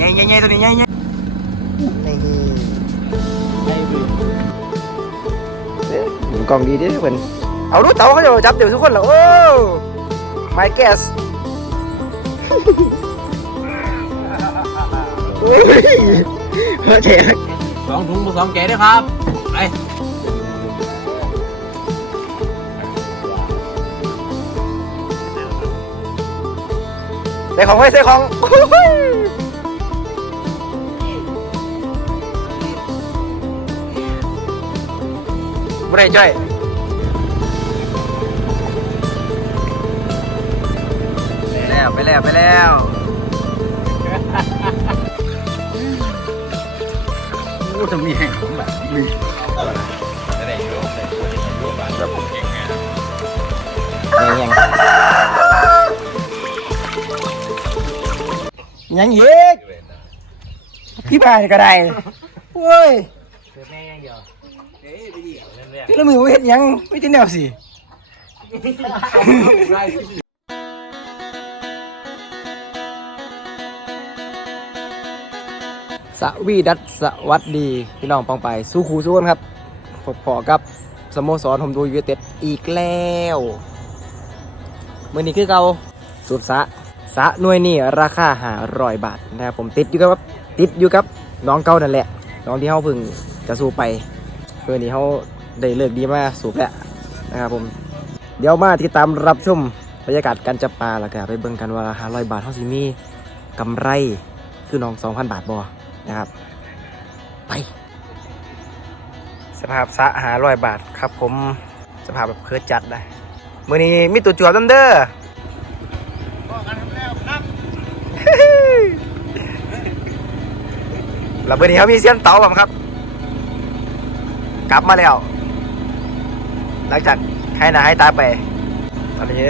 ไงไงไงตัวนี้ไงไงนี่เอ๊ะหมุนกล้องดีดิเพื่อนเอาลูกเต๋าเขาจะจับเดี๋ยวทุกคนเหรอโอ้ my guess เฮ้ยเฮ้ยเจ๋งสองถุงผสมแกะด้วยครับไปใส่ของไว้ใส่ของ โอ้ยบ่ได้จ้อยไปแล้วไปแล้วไปแล้วโอ้จะมีแห่งผมแบบนี้จะได้รู้ได้รู้บ้านแบบเก่งไงยังยังอีกพี่บายก็ได้โอ้ย แม่ยังเดียวเอ้ยไปดีอะเล่น แรกพี่ละมือว่าเฮ็ดหยังไม่ติแนวสิสวีดัสสวัสดี พี่น้องปองไปสู้ครูสู้กันครับพบพอกับสโมสรผมดูยูเต็ดอีกแล้วเมื่อนี้คือเราสูบสะสะหน่วยนี่ราคาหาร้อยบาทนะครับผมติดอยู่กับติดอยู่กับน้องเก่านั่นแหละ น้องที่เขาพึ่งจะสู้ไปเมื่อนี้เขา ได้เลิกดีมาสูบแล้วนะครับผมเดี๋ยวมาติดตามรับชมบรรยากาศการจับปลาแล้วก็ไปเบิ่งกันว่าหาร้อยบาทเขาสิมีกำไรคือน้อง2,000บาทบ่นะครับ ไป สภาพสะหาร้อยบาทครับผมสภาพแบบเคิร์ดจัดนะมือนี้มีตัวจวบตั้มเด้อบอกกันแล้วครับแล้วมือนี้เขามีเสี้ยนเต๋าผมครับ กลับมาแล้ว หลังจากให้หนาให้ตาไป ตอนนี้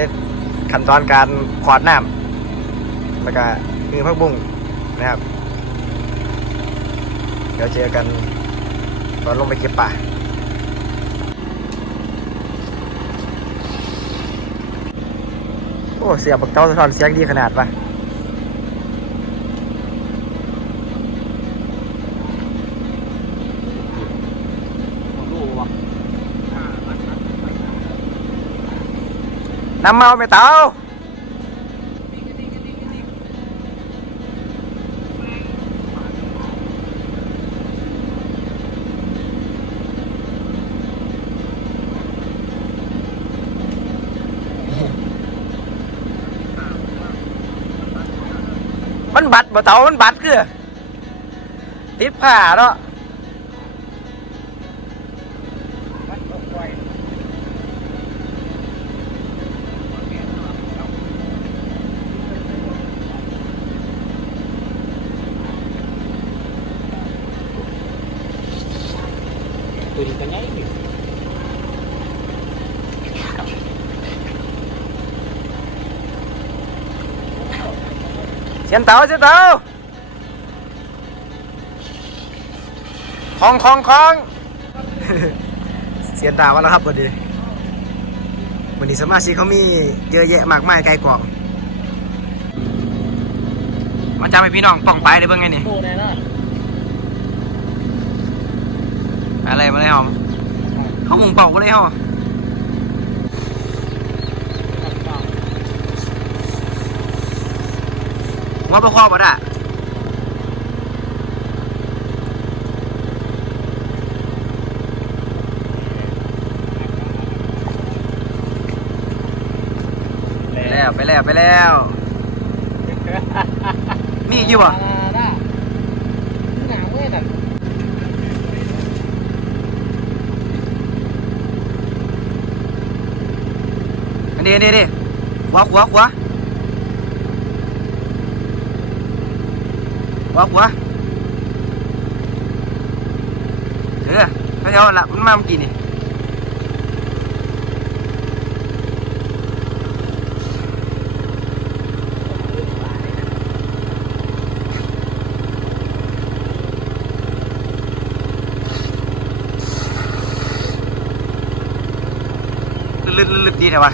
ขั้นตอนการขวาดน้ำแล้วก็มือพักบุ้งนะครับ เดี๋ยวเจอกันตอนลงไปเก็บป่าโอ้เสียบบักเต้าสะท้อนเสียงดีขนาดปะ น้ำเมาไม่เต้ามันบัด นเต๋าเสียนเต๋าคองคองคองเสียนตามาแล้วครับวันนี้วันนี้สมาชิกเขามีเยอะแยะมากมายไกลกล่องมาจำให้พี่น้องป่องไปได้เบิ่งไงนี่อะไรมาเลยหอมเขามุงเป่าก็เลยหอม ว่าประคอบบ่ได้ไปแล้วไปแล้วไปแล้วมีอีกอยู่บ่ได้หนาวเว้ยนั่นอันนี้อันนี้อันนี้ขวาขวาขวา ขวาขวาเออเขาจะเอาละมันมาเมื่อกี้นี่ลึกๆลึกๆดีแต่ว่า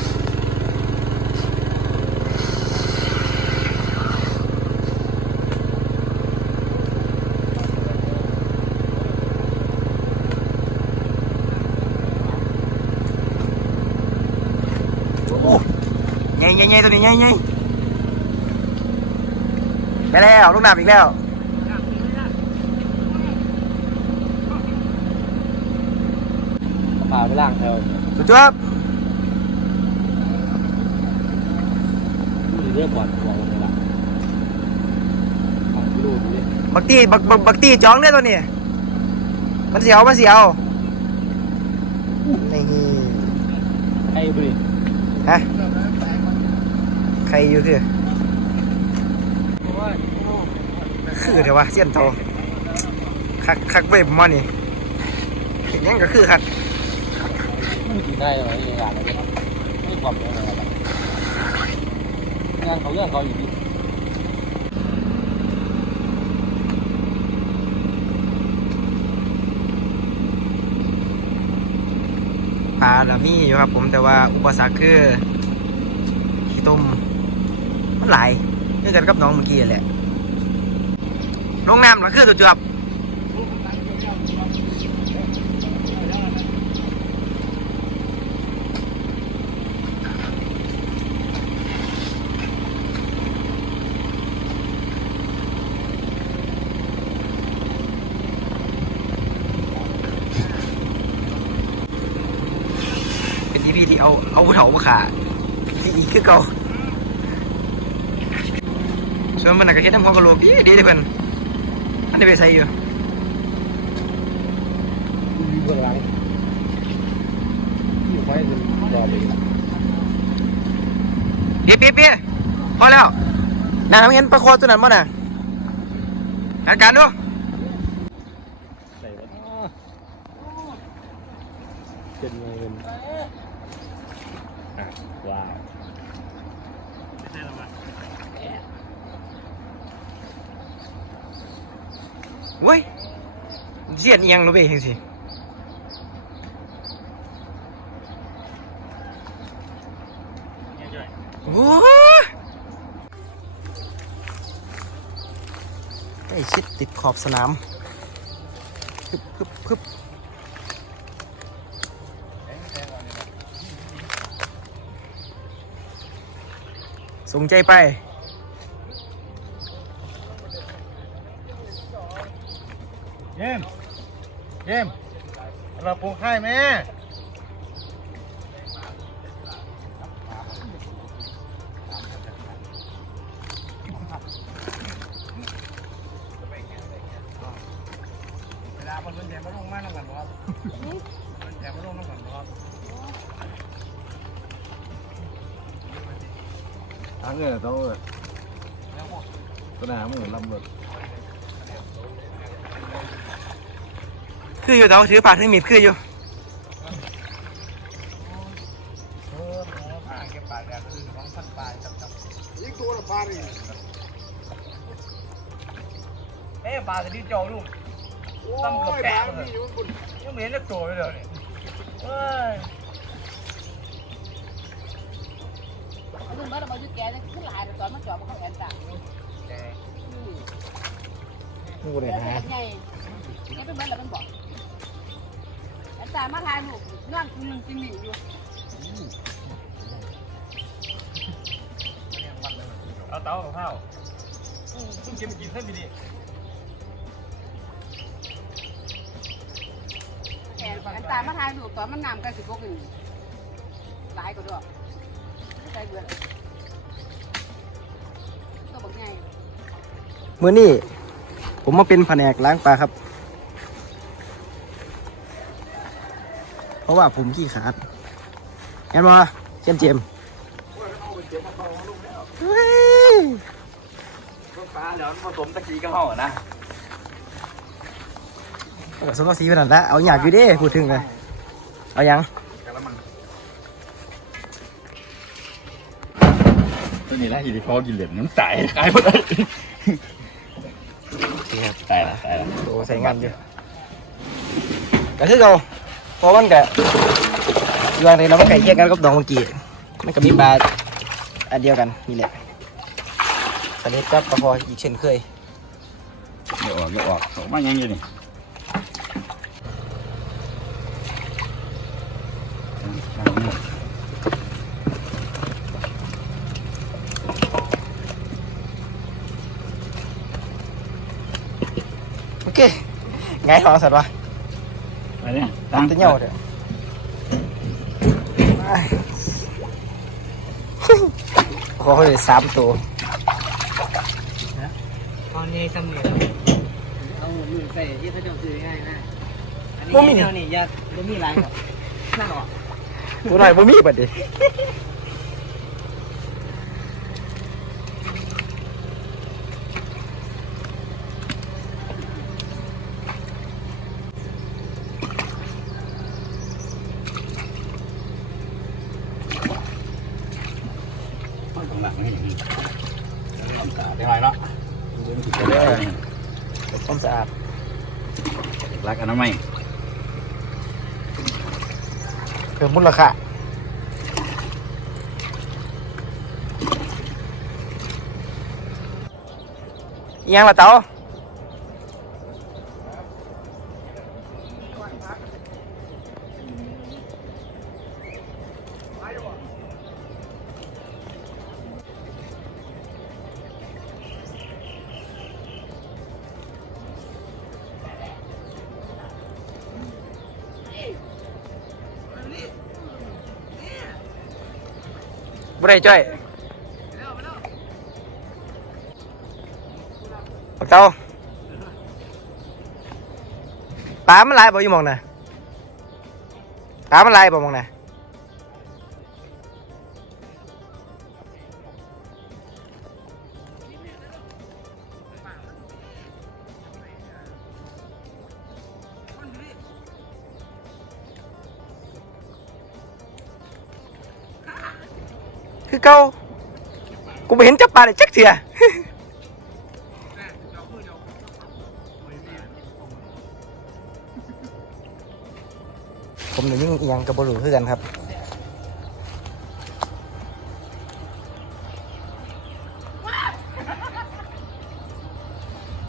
ใหญ่ๆ ตัวนี้ใหญ่ๆไปแล้วลูกน้ำอีกแล้วพาไปล่างเถอะสุดยอดดูเรื่องก่อนบอกเลยละฟังดูดูดิบักตี้บักบักบักตี้จ้องเนี่ยตัวนี้ มันเสียวมันเสียวนี่ใครดูดิฮะ ใครอยู่คือคือเดี๋ยววะเสี้ยนโตคักคักเว็บมานี่เห็นยังก็คือคักไม่กินได้หรอไอ้งานอะไรไม่ความเรื่องอะไรงานเขาเรื่องเขาอยู่ดีปลาละมีอยู่ครับผมแต่ว่าอุปสรรคคือขี้ต้มมัน หลายเนื่องกันกับน้องเมื่อกี้แหละลงน้ำแล้วคือตัวจวบเป็นที่พี่ที่เอาเอาผู้เฒ่ามาขาที่อีกคือเก่า ส่วนมันน่ะก็เฮ็ดทำความกระโหลกดีดีเด้อเพิ่นอันนี้ไปใส่อยู่มีเบื้องหลังอยู่ไว้จนรอไปละเปี๊ยะเปี๊ยะเปี๊ยะพอแล้วน้ำเห็นปลาโคตัวนั้นมั้น่ะอาการดูใส่ไว้เป็นไงเป็นอะว้าว เว้ยเสียนเอียงรู้ไปเองสิโอ้ไอ้ชิดติดขอบสนามพึบพึบพึบสงใจไป เยี่ยมเราปูไข่แม่เวลาคนเดินแถมมาลงมาแล้วกันครับเดินแถมมาลงแล้วกันครับทั้งเงินต้องเลยสนามหมูลำรถ คืออยู่แต่ว่าถือปากถือมีดคืออยู่อ่างเก็บปลาแดดคือของพันปลายจับจับยิงตัวละปลาดิเอ๊ะปลาจะดีจอลูกโอ้ตั้งเกือบยแกะปลาเลยนี่มันบุญยังไม่เห็นสักตัวเลยเดี๋ยวนี้เฮ้ยมันเมื่อเรามาอยู่แก่จะขึ้นหลายแต่ตอนมันจอดมันเขาแอนจ้ะกูเลยเดี๋ยวนะเห็นไงนี่เป็นเมื่อเราเป็นบอกแอน จ้ามาทายลูกนอนกินหนึ่งกินหนึ่งอยู่เอาเตากับข้าวซึ่งกินกินเส้นดีแอนแอนจ้ามาทายลูกตอนมันน้ำกันสิบกอยู่หลายก็ด้วยใส่เบื่อก็บอกไงมื้อนี้ผมมาเป็นแผนกล้างปลาครับ เพราะว่าผมขี้ขาดเห็นบ่เจมส์เจมส์เฮ้ยๆปลาเดี๋ยวผสมตะกี้กับห่อนะเอาสมศรีขนาดนั้นเอาอยากอยู่เดิพูดถึงเลยเอายังตัวนี้แหละที่เขากินเหรียญน้ำตายขายหมดเลยตายละตายละโอ้ใส่งานอยู่ก็คือเรา พราะมันก็วางเลนเราก็ไก่เคียงกันกับดองเมื่อกี้มันก็มีบลาอันเดียวกันนี่แหละสลิดก็ปลาพออีกเช่นเคยเดี๋ยวออกเดี๋ยวออกออกมาอยัางนี้นี่โอเคไงทองสัตว์วะ ไปเนี่ยตั้งแต่เหนียวเด้อไปขอเลยสามตัวตอนนี้สำเร็จเอามือใส่ที่เขาจะซื้อง่ายนะอันนี้บ่มีเจ้านี่ยาบ่มีหลายครับนั่นหรอตัวหน่อยบ่มีบัดดิ ตรงหลังนี่อย่างนี้ได้ไหมเนาะเรื่องที่จะได้นี่ ความ สะอาดรักอนามัยเพิ่มมูลค่าอิหยังละเต๋า บ่ได้จ้อยบักเต๋าปลามันหลายบ่อยู่หมองน่ะปลามันหลายบ่หมองน่ะ คือเก่ากูบ่เห็นจับปลาได้จักเทื่อผมเนี่ยยิ่งเอียงกับบรูคือกันครับ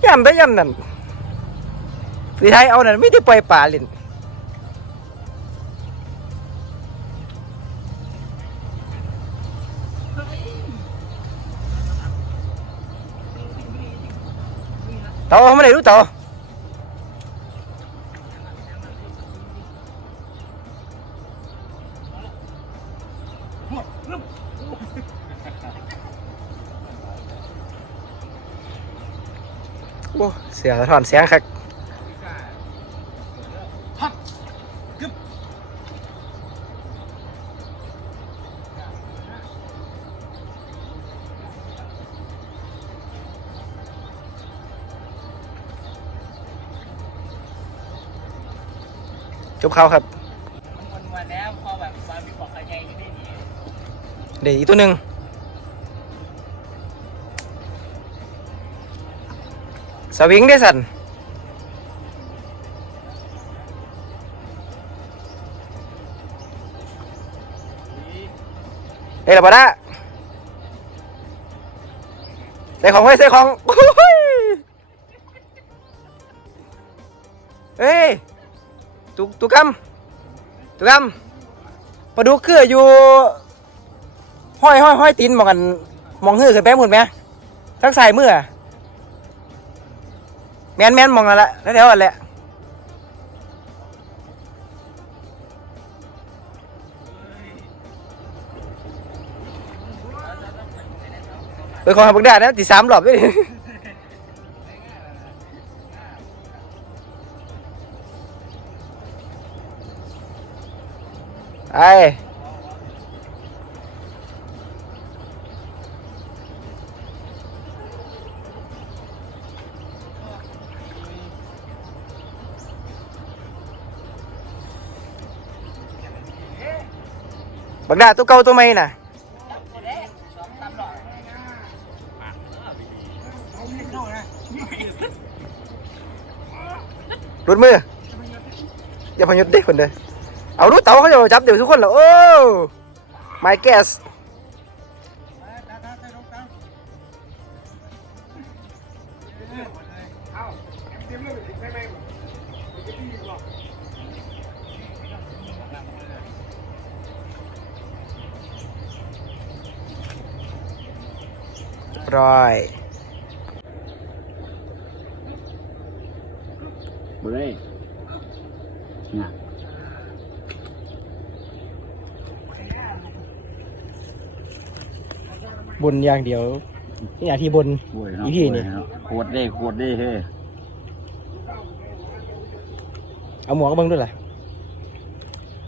ย่ำได้ย่ำนั่นสีไทยเอานั่นไม่ได้ปล่อยป่าลิน เต่าไม่ได้รู้เต่ ครับเขาครับมันวันแล้วพอแบบวามีบอกอะไรอยู่ที่นี่เดี๋ยวอีกตัวหนึ่งสวิงได้สันเฮ้ยละปะนะใส่ของไว้ใส่ของ เฮ้ย ตุกตุกคำตุกคำปลาดุกเกลืออยู่ห้อยห้อยห้อยตีนมองกันมองหื้อขึ้นไปหมดไหมทั้งสายมืออแมนแมนมองกันละแล้วเดี๋ยวกันแหละเออขอหักบักดานะตีสามรอบด้วย ไอ้บักดาตัวเก่าตัวใหม่ เอารู้เต่าเขาจะจับเดี๋ยวทุกคนเหรอโอ้ my guess ร้อยเบรกนะ บนอย่างเดียวนี่อย่างที่บนโอ้ยเนาะอีพี่นี่โคตรได้โคตรได้เฮ้ยเอาหมวกเบิ้งด้วยล่ะ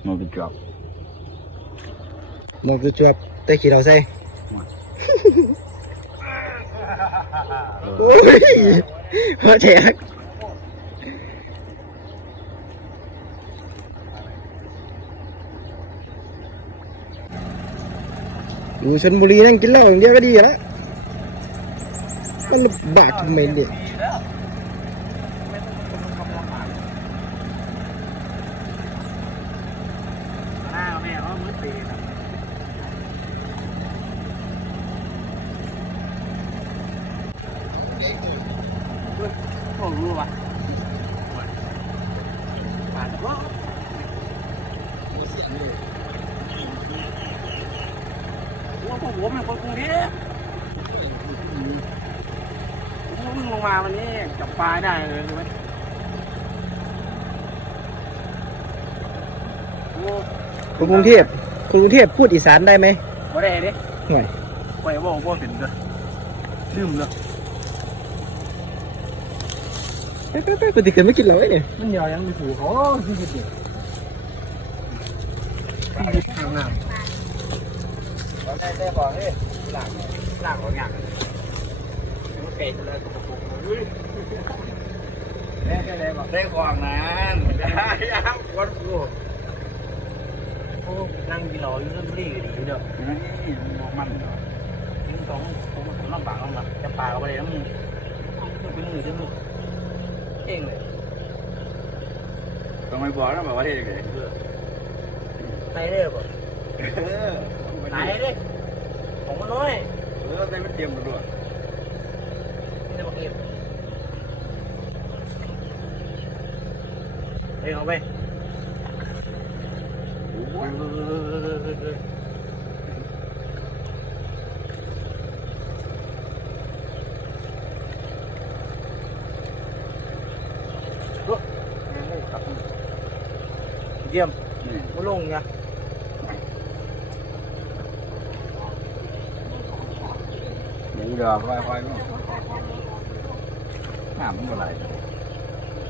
มันเป็นจอบหมวกคือจวบแต่ขี้เราใส่โอ้ยหัวแฉก อยู่ชนบุรีนั่งกินเหล้าอย่างเดียวก็ดีแล้วมันลำบากทำไมเนี่ย หน้าแม่เขามือตีนะโอ้รู้ป่ะปาดว่าว่าพวกผมเป็นคนกรุงเทพผมเพิ่งลงมาวันนี้จับ ปลาได้เลยรู้ไหมโอ้คนกรุงเทพคนกรุงเทพพูดอีสานได้ไหมบ่ได้ดิห่วยไปบอกว่าเป็นเลยลืมเลยไปไปไปกูติเกิดไม่กินเหล้าไอ้เนี่ยมันยาวยังมีผูเขาที่สุดที่ทางน้ำเราได้ได้บอกให้ล่างล่างของอย่างมันเป็ดเลยกระปุก อุ้ยแม่ได้เลยบอกได้ของนั้นได้ยังวันกูโอ้นั่งกินเหล้าอยู่นั่นรีดีเด้อนี่มันเนาะทิ้งสองผมผมลำบากลำบากจะปลาเอาไปเลยน้ำมือเป็นมือเป็นมือเองเลยต้องไม่บอกนะบอกว่าเท่เลยไหนเด้อบ่เออไหนเด้ของมันน้อยเออได้ไม่เตรียมมาด้วย ไม่ได้บอกเก็บ เฮ้ยเอาไปโอ้ยเยี่ยม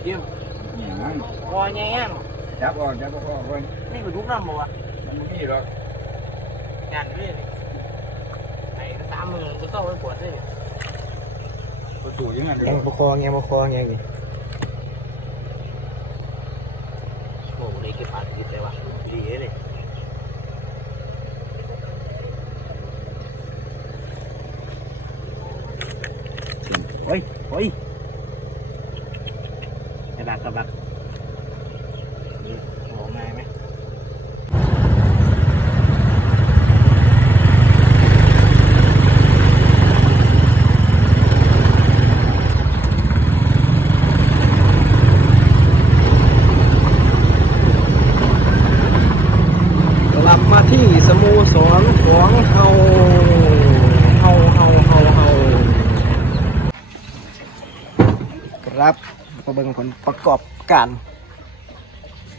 นี่มาลงเนี่ยเดี๋ยวเดี๋ยวค่อยๆก็น้ำมันก็ไหลเยี่ยมอย่างนั้นพอแง่งจับออกจับพ่อนนี่คือทุกน้ำบ่วะมันไม่มีหรอกยันด้วยไอ้สามมือก็ต้องไปปวดเลยประตูยังไงแงงประคองแงงประคองแงงนี่โอ้โหเลยเก็บปานกินเลยวะดีเลย โอ้ยโอ้ยกระดาษกระบักนี่โอ้ง่ายไหม ก ลับมาที่สโมสรของเฮาเฮาเฮาเฮาเฮาครับมาเบิ่งผลประกอบการ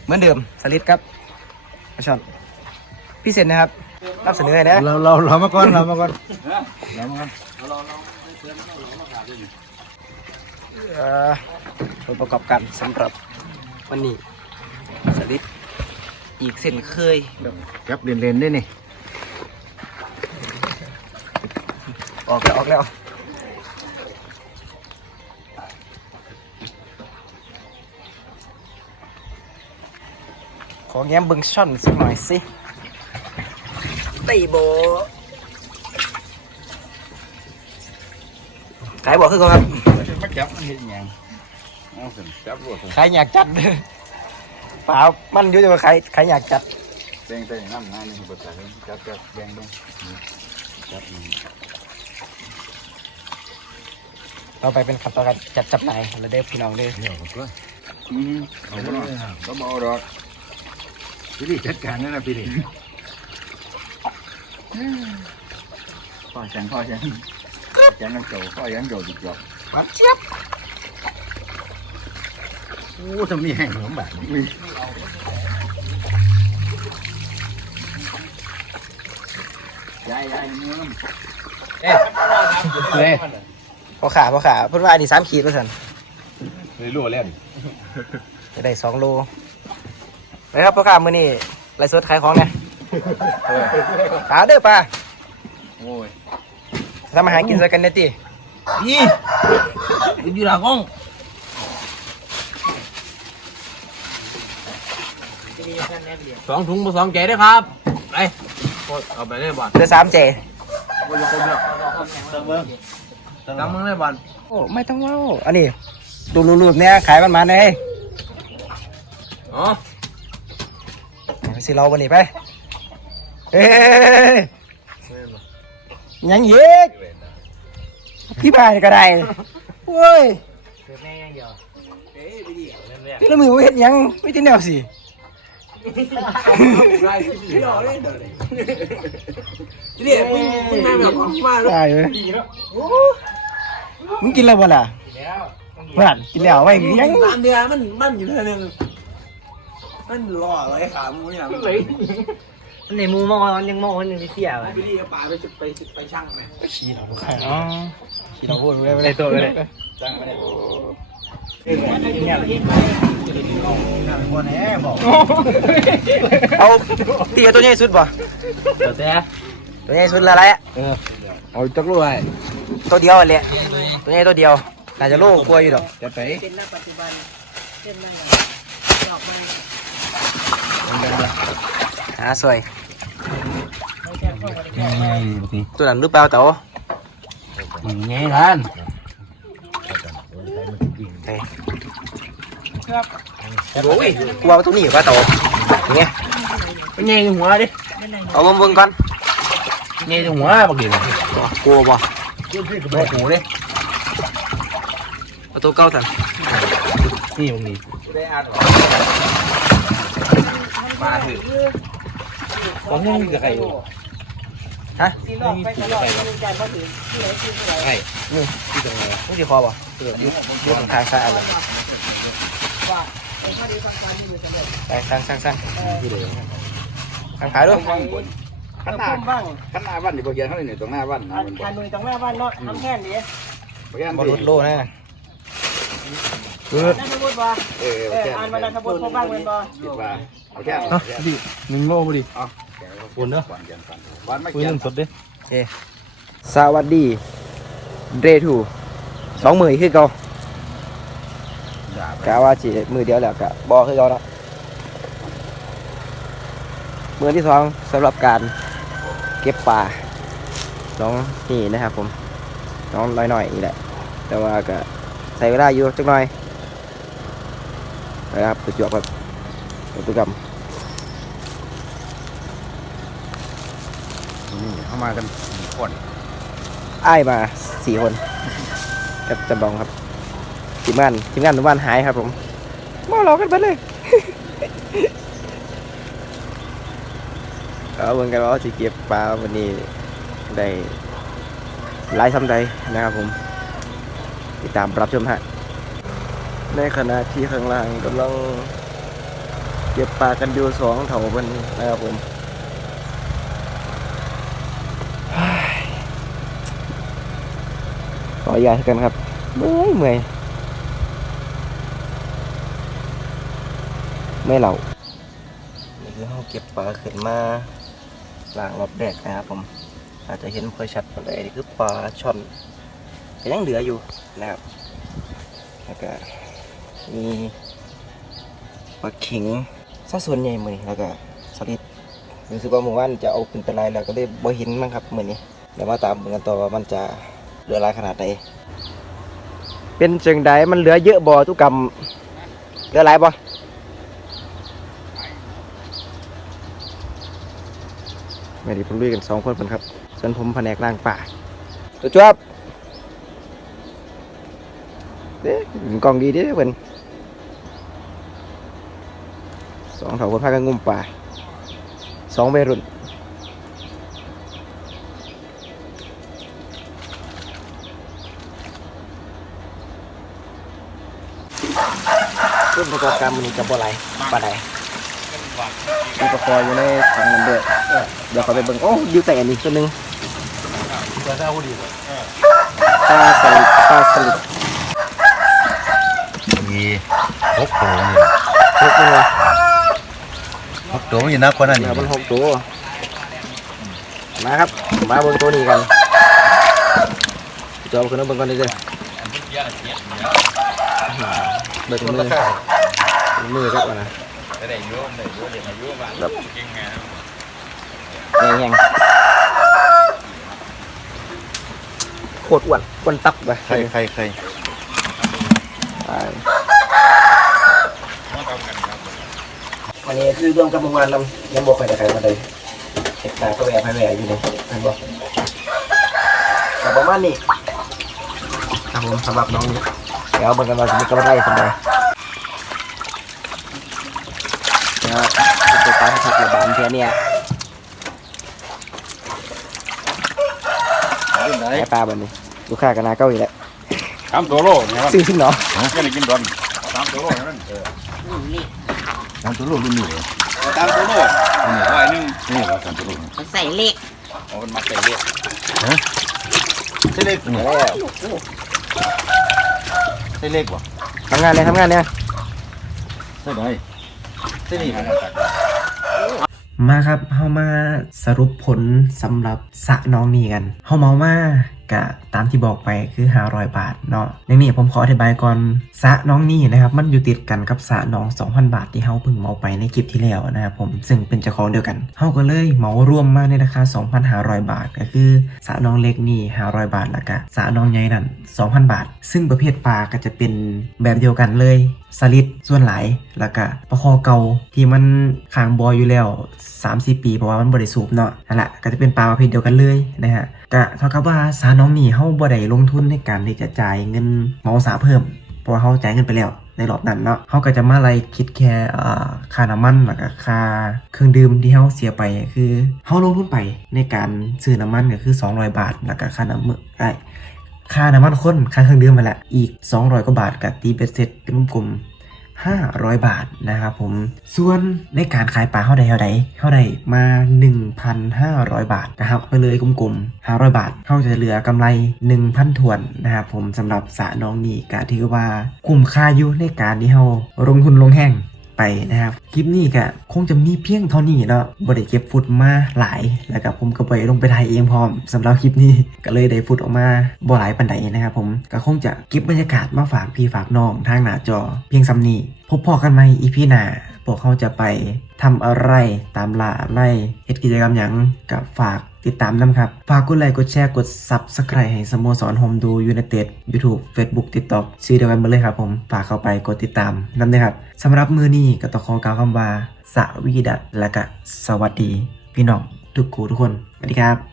เหมือนเดิมสลิดครับมาช็อตพี่เซนนะครับ รับเสนอให้นะเราเราเรามาก่อนเรามาก่อนเรามาก่อนเอ่อผลประกอบการสำหรับวันนี้สลิด อีกเส้นเคยแบบจับเรียนเรียนได้นี่ออกแล้ว ออกแล้วขอแง้มเบิงช่อนสักหน่อยสิตีโบขายบอกคือเขาครับมาจับมันเห็นยังเอาสิจับรวดขายอยากจัดเด้อ เปล่ามันอยู่แต่ว่าขายขายอยากจัดเต่งเต่งน้ำน้ำนี่ภาษาจับจับแดงแดงจับนี่เราไปเป็นขั้นตอนการจัดจับนายแล้วเด้อพี่น้องเด้อเดี๋ยวก็อืมเอาไปหน่อยก็มาเอาดอกพี่ดิจัดการนั่นนะพี่ดิพ่อแสงพ่อแสงแสงน้ำโจพ่อยังโจดิบหรอกหวานเจี๊ยบ โอ้จะมีแห้งผมแบบนี้ยายยายเนื้อเอ๊ะเลยพอขาพอขาเพูดว่าอันนี้สามขีดแล้วสันเลยรั่วเล่นจะได้สองโลไปครับพอขามือนี่ไรสดขายของเนี่ยปลาเด้อปลาโอ้ยทำอาหารกินใส่กันเนี่ยติยี่อยู่หลังห้อง สองถุงผสองใจด้วยครับไปเอาไปเลยบอลเดือสามเจกำมึงเลยบอลโอ้ไม่ต้องเล่าอันนี้ดูรูปๆเนี่ยขายมันมาเลยอ๋อสิเราวันนี้ไปเฮ้ยยังยีกพี่บายก็ได้โว้ยพี่ละมือว่เห็นยังไม่ติแนวสิ นี่มึงมึงนั่งแบบมาแล้วตายเลยมึงกินแล้วบ่ล่ะเพื่อนกินแล้วไว้ยังตามเดือมันมันอยู่เท่านึงมันรอไว้ขามึงอย่างเลยในมูมอนยังมองยังเสียวะไปดีป่าไปไปไปช่างไหมขี้เราดูค่ะอ๋อขี้เราพูดไม่ได้ตัวเลยจ้างไม่ได้ คนแหนบอกเอาตีตัวนี้สุดบ่เดี๋ยวแต่ตัวนี้สุดละไรเอาจักรวยตัวเดียวแหละตัวนี้ตัวเดียวน่าจะโลกลัวอยู่ดอกจะไปเป็นนักปัจจุบันเช่นนั้นดอกไม้หาสวยไม่แค่พวกมันแค่ไว้ตัวนั้นหรือเปล่าเต๋อมึงไงท่านเฮ้ย โอ้ยกลัวตัวนี้ป่ะเต๋ออย่างเงี้ยเป็นไงหัวดิเอามาเบิ่งก่อนไงหัวบักดิกลัวบ่โอ้โหเลยเอาตัวเก่าสันนี่มึงนี่ได้อ่านหรอมาถือตอนนี้มีกับใครอยู่ฮะที่ลอกไปตลอดมันใจเขาถึงที่ไหนที่ไหนนี่ที่ตรงไหนมึงสิคอบ่เออยุบยุบทางซ้ายอะไร ไอ้ข้อดีบางวันนี่อยู่สำเร็จไปทางซ้ายซ้ายทางขายด้วยขนาดบ้างขนาดวันอยู่บริเวณเขาเลยตรงหน้าวันนะมันอันนุยตรงหน้าบ้านเนาะทำแค่นี้บริเวณบอลโลนะนัทบุตรบ่เออเอออ่านมานัทบุตรพบบ้างเป็นบ่คิดว่าเอาแค่เนาะดิหนึ่งโลพอดีปุ่นเนอะวันไม่ปืนเกี่ยหนึ่งสดดิสวัสดีเรทูสองมือคือเก่า กะว่าจีมือเดียวแล้วกะบอคือเราละมือที่สองสำหรับการเก็บปลาน้องนี่นะครับผมน้องน้อยๆนี่แหละ แต่ว่าก็ใส่เวลาอยู่จักหน่อยนะครับประจวบครับประตุกรรมนี่เข้ามากันสี่คนอ้ายมาสี่คนกับจำลองครับที มงานทีมงานหนุ่มบ้านหายครับผมมาหลอกกันไปเลยก็เบิ่งกันว่าจะเก็บปลาวันนี้ได้หลายซ้ำใดนะครับผมติดตามรับชมฮะในขณะที่ข้างล่างกำลังเก็บปลากันอยู่สองเถาบันนะครับผมขออนุญาตกันครับเมื่อยเมื่อย เมื่อยเหล่านี่คือเขาเก็บปลาขึ้นมาล้างรอบแรกนะครับผม อาจจะเห็นไม่ค่อยชัดปานใดนี่คือปลาช่อนแต่ยังเหลืออยู่นะครับแล้วก็มีปลาเข็งซะส่วนใหญ่มือนี้แล้วก็สลิดรู้สึกว่าหมู่บ้านจะเอาขึ้นไปไล่แล้วก็เลยบ่เห็นมั้งครับมือนี้เดี๋ยวมาตามเบิ่งกันต่อว่ามันจะเหลือหลายขนาดใดเป็นจังใดมันเหลือเยอะบ่ทุกกรรมเหลือหลายบ่ ไม่ได้ผมลุยกันสองคนเพิ่นครับส่วนผมแผนกล่างป่าตัวจวบเด้กล้องดีเด้เพิ่นสองเถาคนพากันงุ่มป่าสองวัยรุ่นต้นประกอบการมันจะบ่ไหลปลาใด มีปลาคออยู่ในถังน้ำเดือดเดี๋ยวเขาไปเบิ่งโอ้อยู่แต่อันนี้ตัวหนึงจะได้ผู้ดีเลยปลาสลิดปลาสลิดมีหกตัวนี่หกตัวหกตัวมันอยู่นักกว่านั้นเดี๋อียวกมันหกตัวมาครับมาเบิ่งตัวนี้กันจอบขึ้นมาเบิ่งก่อนเลยเด้อเบิ่งมือมือครับก่อนนะได้ เยอะได้เยอะเดี๋ยวอายุบ้างเก่งไงแห้งๆโคตรอ้วนอ้วนตับไปใครใครใครอันนี้คือรวมกับเมื่อวานเรายังบอกใครแต่ใครมาเลยเอกตาก็แหวะไปแหวะอยู่เลยเห็นบอกแต่ประมาณนี้ครับผมสำหรับน้องนี่เดี๋ยวเบิ่งกันว่าจะมีกำไรสำหรับเดี๋ยวจะ ไปตามสัตว์ระบาดแค่เนี้ยไหนไอ้ปลาแบบนี้ลูกค้ากันนาเก้าอีกแล้วสามตัวโลเนี่ยมันซื้อขึ้นเนาะก็เลยกินดอนสามตัวโลนั่นเออสามตัวโลรุ่นนี้เลยตามตัวโลดนี่ร้อยนึงนี่เราสามตัวโลใส่เล็กเอามันมาใส่เล็กฮะใส่เล็กนี่แล้วใส่เล็กวะทำงานเลยทำงานเนี่ยใส่ไหนใส่นี่ มาครับเฮามาสรุปผลสำหรับสะน้องนี่กันเฮาเมามากะตามที่บอกไปคือ 500 บาทเนาะในนี้ผมขออธิบายก่อนสะน้องนี่นะครับ มันอยู่ติดกันกับสะน้อง 2,000 บาทที่เฮาเพิ่งเมาไปในคลิปที่แล้วนะครับผมซึ่งเป็นเจ้าของเดียวกันเฮาก็เลยเมารวมมาในราคา 2,500 บาท ก็คือสะน้องเล็กนี่500 บาทแล้วก็สะน้องใหญ่นั่น2,000 บาท ซึ่งประเภทปลาก็จะเป็นแบบเดียวกันเลย สลิดส่วนหลายแล้วก็ปลาคอเก่าที่มันขางบอยอยู่แล้ว3-4ปีเพราะว่ามันบริสูบเนาะนั่นแหละก็จะเป็นปลาประเภทเดียวกันเลยนะฮะก็เท่ากับว่าสาน้องนี่เฮาบ่ได้ลงทุนในการที่จะจ่ายเงินเหมาสาเพิ่มเพราะว่าเฮาจ่ายเงินไปแล้วในรอบนั้นเนาะเฮาก็จะมาไล่คิดแค่ค่าน้ำมันแล้วก็ค่าเครื่องดื่มที่เฮาเสียไปคือเฮาลงทุนไปในการซื้อน้ำมันก็คือ 200 บาท แล้วก็ค่าน้ำมือไอ้ ค่าน้ำมันข้นค่าเครื่องดื่มมาแหละอีก 200 กว่าบาทกับตีเบ็ดเซ็ตเป็นกลม500 บาทนะครับผม ส่วนในการขายปลาเท่าใดเท่าใดเท่าใดมา 1,500 บาทนะครับไปเลยกลมๆ 500 บาทเขาจะเหลือกำไร 1,000ถวนนะครับผมสำหรับสระน้องนี่ก็ถือว่าคุ้มค่าอยู่ในการที่เราลงทุนลงแห้ง ไปนะครับคลิปนี้ก็คงจะมีเพียงเท่านี้เนาะบ่ได้เก็บฟุตมาหลาย แล้วก็ผมก็ไปลงไปถ่ายเองพร้อมสำหรับคลิปนี้ก็เลยได้ฟุตออกมาบ่หลายปันใดนะครับผมก็คงจะเก็บบรรยากาศมาฝากพี่ฝากน้องทางหน้าจอ เพียงสำนี้พบพอกันไหมอีพีหน้าพวกเขาจะไปทำอะไรตามล่าไล่เฮ็ดกิจกรรมหยังกับฝาก ติดตามนำครับ ฝากกดไลค์กดแชร์กด Subscribe ให้สโมสรโฮมดูยูไนเต็ด YouTube Facebook TikTok ชื่อเดียวกันหมดเลยครับผม ฝากเข้าไปกดติดตามนั่นเลยครับสำหรับมือนี้ก็ต้องขอกล่าวคำว่าสวีดัตและก็สวัสดี พี่น้องทุกคูทุกคนสวัสดีครับ